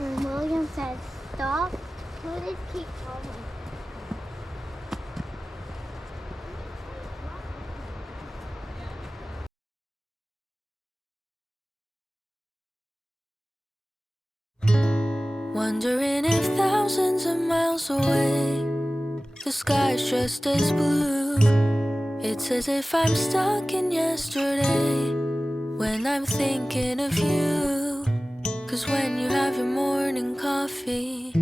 And William said stop. We'll just keep going. Wondering if thousands of miles away the sky's just as blue. It's as if I'm stuck in yesterday when I'm thinking of you. 'Cause when you have your morning coffee,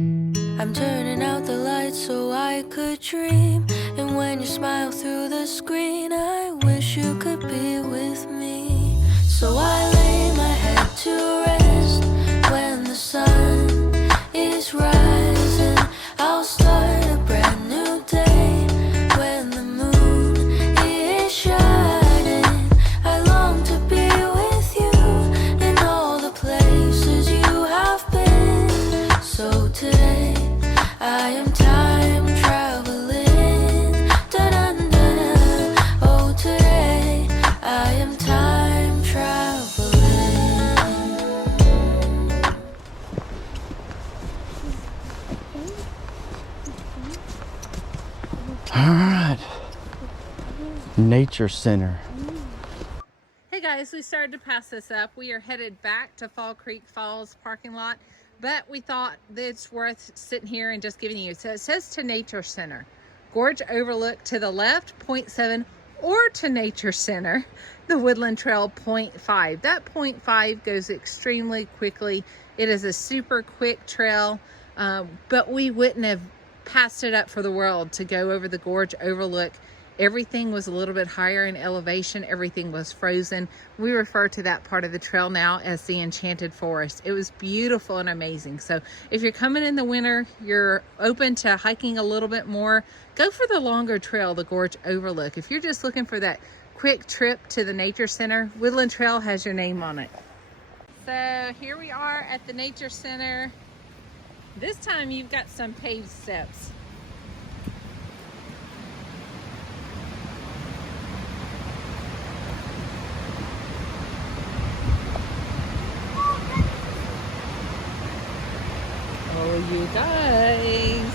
I'm turning out the lights so I could dream. And when you smile through the screen, I wish you could be with me. So I lay my head to rest when the sun is rising. I'll start a brand new day when the moon is shining. I long to be with you in all the places you have been. So today I am time traveling. Da-dun-dun-dun. Oh, today I am time traveling. All right. Nature Center. Hey guys, we started to pass this up. We are headed back to Fall Creek Falls parking lot, but we thought that it's worth sitting here and just giving you. So it says to Nature Center, Gorge Overlook to the left, 0.7, or to Nature Center, the Woodland Trail, 0.5. That 0.5 goes extremely quickly. It is a super quick trail, but we wouldn't have passed it up for the world to go over the Gorge Overlook. Everything was a little bit higher in elevation. Everything was frozen. We refer to that part of the trail now as the Enchanted Forest. It was beautiful and amazing. So if you're coming in the winter, you're open to hiking a little bit more, go for the longer trail, the Gorge Overlook. If you're just looking for that quick trip to the Nature Center, Woodland Trail has your name on it. So here we are at the Nature Center. This time you've got some paved steps. Oh, you guys.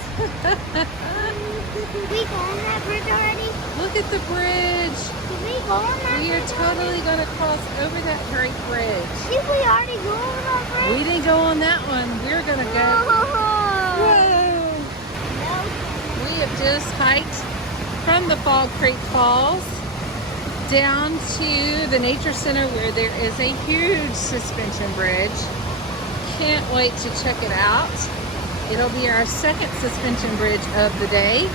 Did we go on that bridge already? Look at the bridge. Did we go on that We are bridge totally going to cross over that great bridge. Did we already go on that bridge? We didn't go on that one. We're going to go. Whoa. We have just hiked from the Fall Creek Falls down to the Nature Center where there is a huge suspension bridge. Can't wait to check it out. It'll be our second suspension bridge of the day.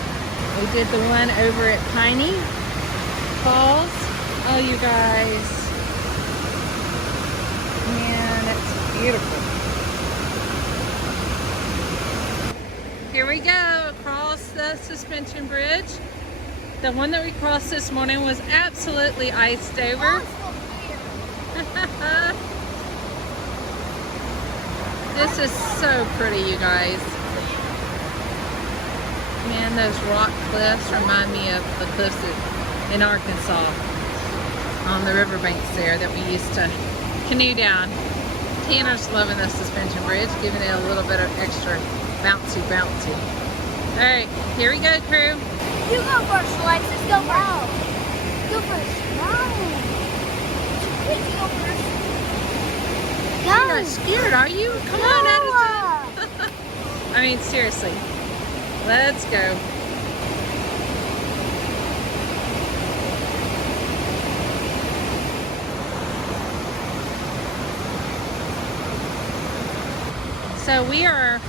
We did the one over at Piney Falls. Oh, you guys. Man, it's beautiful. Here we go, across the suspension bridge. The one that we crossed this morning was absolutely iced over. This is so pretty, you guys. Man, those rock cliffs remind me of the cliffs in Arkansas on the riverbanks there that we used to canoe down. Tanner's loving the suspension bridge, giving it a little bit of extra bouncy. All right, here we go, crew. You go first, Alexis. Go first. Go first. No. You go first. Go. You're not scared, are you? Come on, Addison. I mean, seriously. Let's go. So we are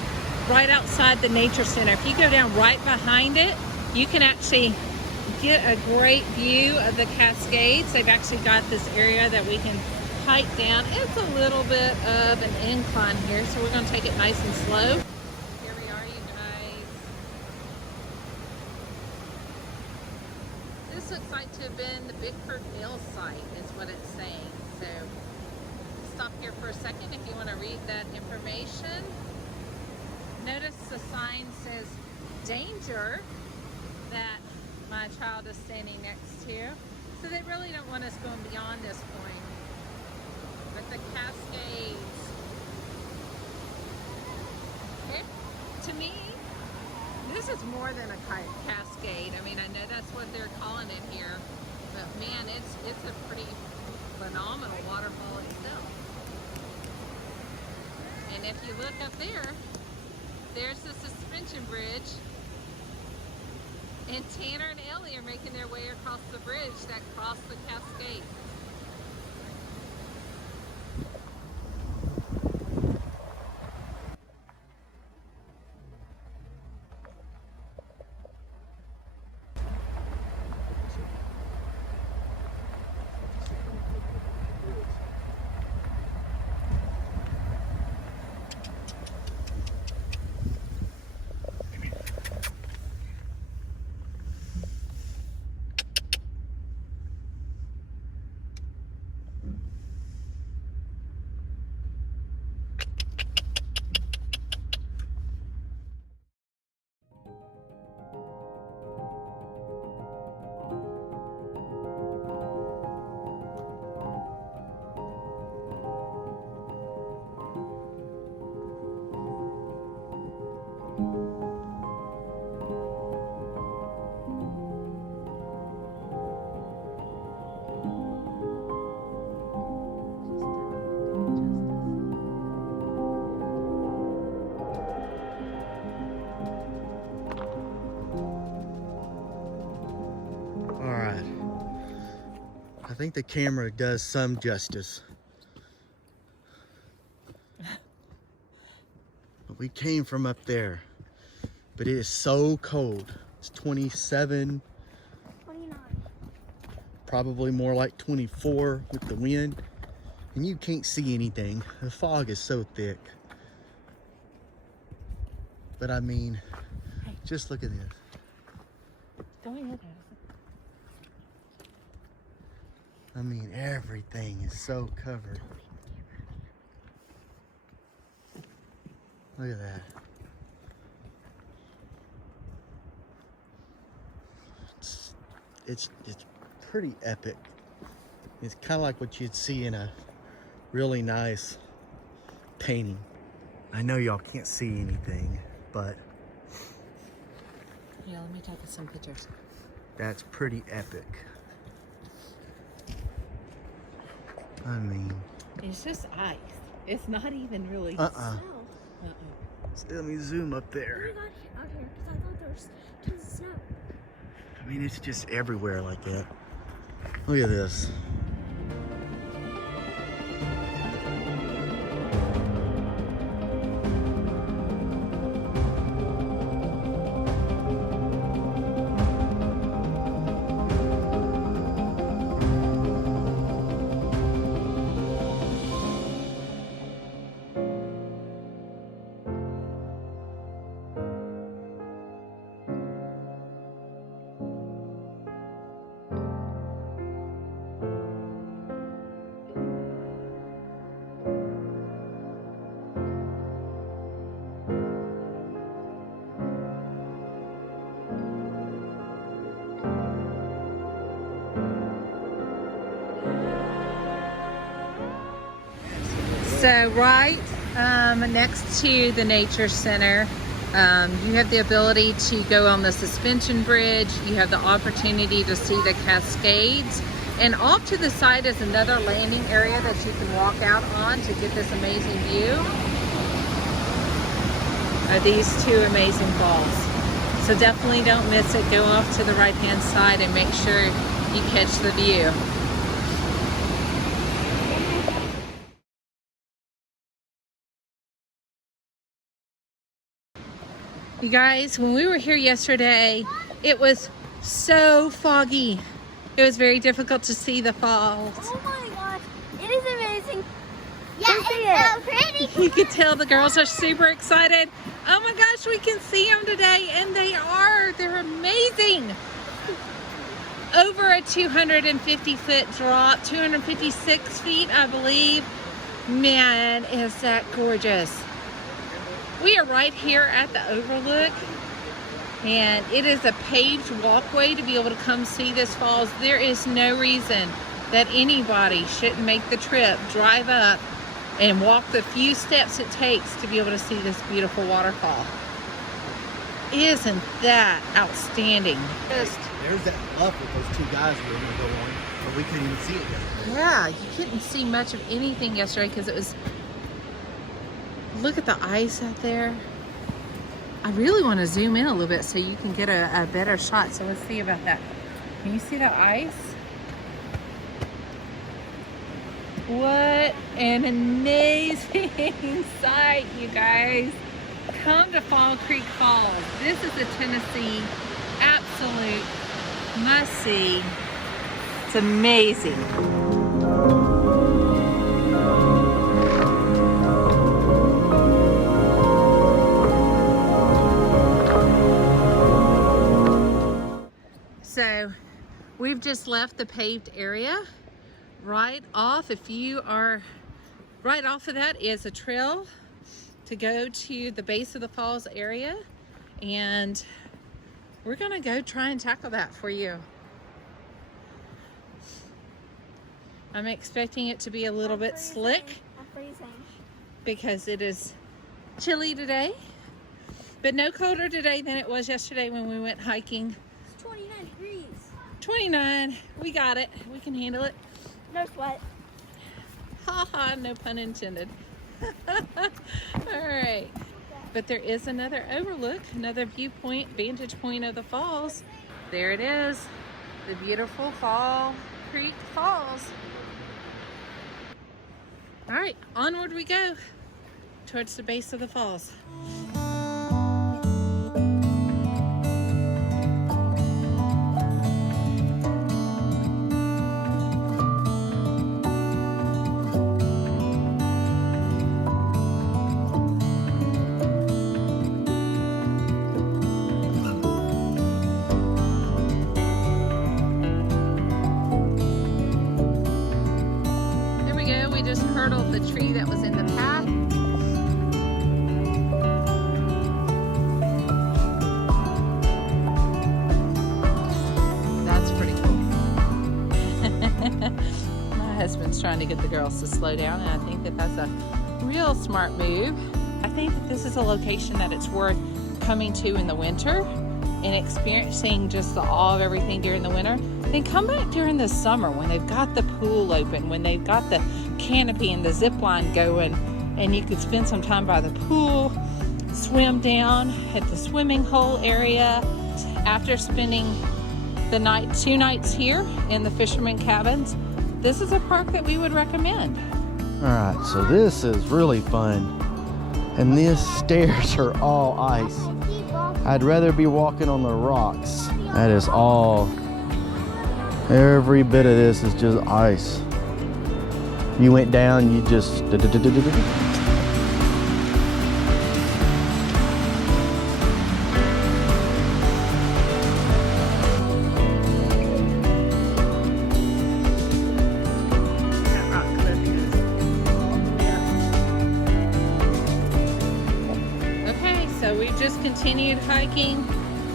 right outside the Nature Center. If you go down right behind it, you can actually get a great view of the Cascades. They've actually got this area that we can hike down. It's a little bit of an incline here, so we're going to take it nice and slow. Here we are, you guys. This looks like to have been the Bickford Mill site, is what it's saying. So stop here for a second if you want to read that information. Notice the sign says danger that my child is standing next to. So they really don't want us going beyond this point. But the Cascades to me, this is more than a cascade. I mean, I know that's what they're calling it here, but man, it's a pretty phenomenal waterfall itself. And if you look up there, there's the suspension bridge, and Tanner and Ellie are making their way across the bridge that crossed the cascade. I think the camera does some justice. But we came from up there. But it is so cold. It's 27, 29. probably more like 24 with the wind. And you can't see anything. The fog is so thick. But I mean, just look at this. Go ahead. I mean, everything is so covered. Look at that. It's pretty epic. It's kind of like what you'd see in a really nice painting. I know y'all can't see anything, but Yeah, let me take some pictures. that's pretty epic. I mean, It's just ice. It's not even really Oh. let me zoom up Oh there. my god, out here, because I thought there was tons of snow. I mean, it's just everywhere like that. Look at this. So right next to the Nature Center, you have the ability to go on the suspension bridge. You have the opportunity to see the cascades. And off to the side is another landing area that you can walk out on to get this amazing view of these two amazing falls. So definitely don't miss it. Go off to the right-hand side and make sure you catch the view. You guys, when we were here yesterday, it was so foggy. It was very difficult to see the falls. Oh my gosh, it is amazing. Yeah, Go see it's so pretty. You could tell the girls are super excited. Oh my gosh, we can see them today, and they are. They're amazing. Over a 250-foot drop, 256 feet, I believe. Man, is that gorgeous. We are right here at the Overlook, and it is a paved walkway to be able to come see this falls. There is no reason that anybody shouldn't make the trip, drive up, and walk the few steps it takes to be able to see this beautiful waterfall. Isn't that outstanding? Just, There's that bluff that those two guys were going to go on, but we couldn't even see it yesterday. yeah, you couldn't see much of anything yesterday because it was, look at the ice out there. I really want to zoom in a little bit so you can get a better shot. So let's see about that. Can you see the ice? What an amazing sight, you guys. Come to Fall Creek Falls. This is a Tennessee absolute must-see. It's amazing. So we've just left the paved area. Right off, if you are right off of that is a trail to go to the base of the falls area, and we're gonna go try and tackle that for you. I'm expecting it to be a little bit slick because it is chilly today, but no colder today than it was yesterday when we went hiking. It's 29 degrees. 29, we got it, we can handle it. No sweat. Ha ha, no pun intended. All right, but there is another overlook, another viewpoint, vantage point of the falls. There it is, the beautiful Fall Creek Falls. All right, onward we go towards the base of the falls. We just hurdled the tree that was in the path. That's pretty cool. My husband's trying to get the girls to slow down, and I think that that's a real smart move. I think that this is a location that it's worth coming to in the winter and experiencing just the awe of everything during the winter. Then come back during the summer when they've got the pool open, when they've got the canopy and the zip line going, and you could spend some time by the pool, swim down at the swimming hole area. After spending the night, 2 nights here in the fisherman cabins, this is a park that we would recommend. All right, so this is really fun, and these stairs are all ice. I'd rather be walking on the rocks. That is all, every bit of this is just ice. You went down, you just Just continued hiking.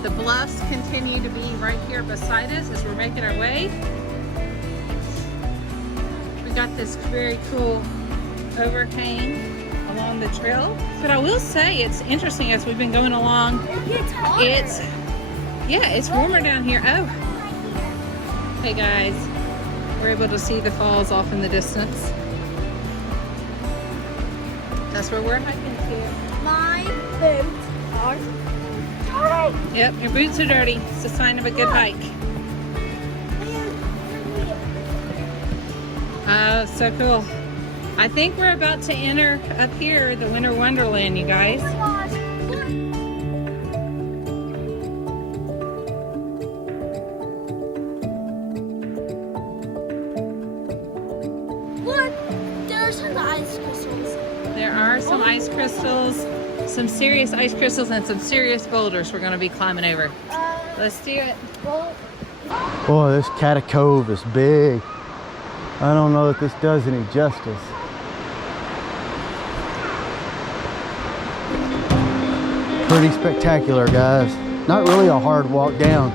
The bluffs continue to be right here beside us as we're making our way. We got this very cool overhang along the trail. But I will say it's interesting as we've been going along. It gets hotter. It's warmer down here. Oh, hey guys, we're able to see the falls off in the distance. That's where we're hiking to. My boots are dirty. Yep, your boots are dirty. It's a sign of a good hike. Oh, so cool. I think we're about to enter up here the Winter Wonderland, you guys. Oh my gosh. Look, there's some ice crystals. There are some ice crystals, some serious ice crystals, and some serious boulders we're going to be climbing over. Let's do it. boy, this catacove is big. I don't know if this does any justice. Pretty spectacular, guys. Not really a hard walk down.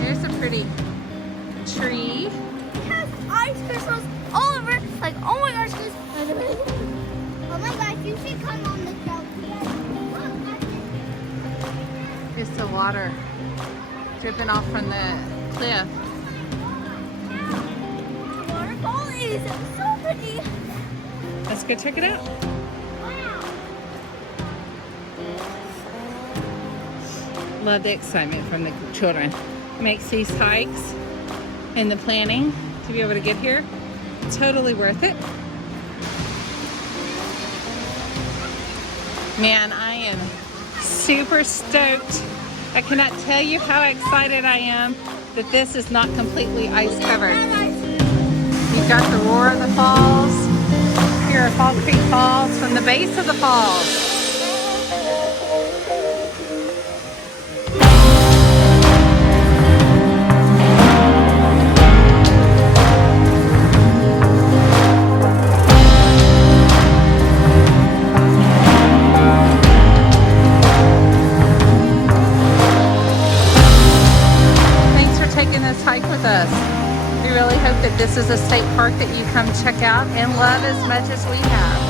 Here's a pretty tree. fish rolls all over. Like, oh my gosh, this. Oh my gosh, you should come on the show. Just the water dripping off from the cliff. Waterfall is so pretty. Let's go check it out. Wow. Love the excitement from the children. Makes these hikes and the planning to be able to get here totally worth it. Man, I am super stoked. I cannot tell you how excited I am that this is not completely ice covered. You've got the roar of the falls. Here are Fall Creek Falls from the base of the falls. Hike with us. We really hope that this is a state park that you come check out and love as much as we have.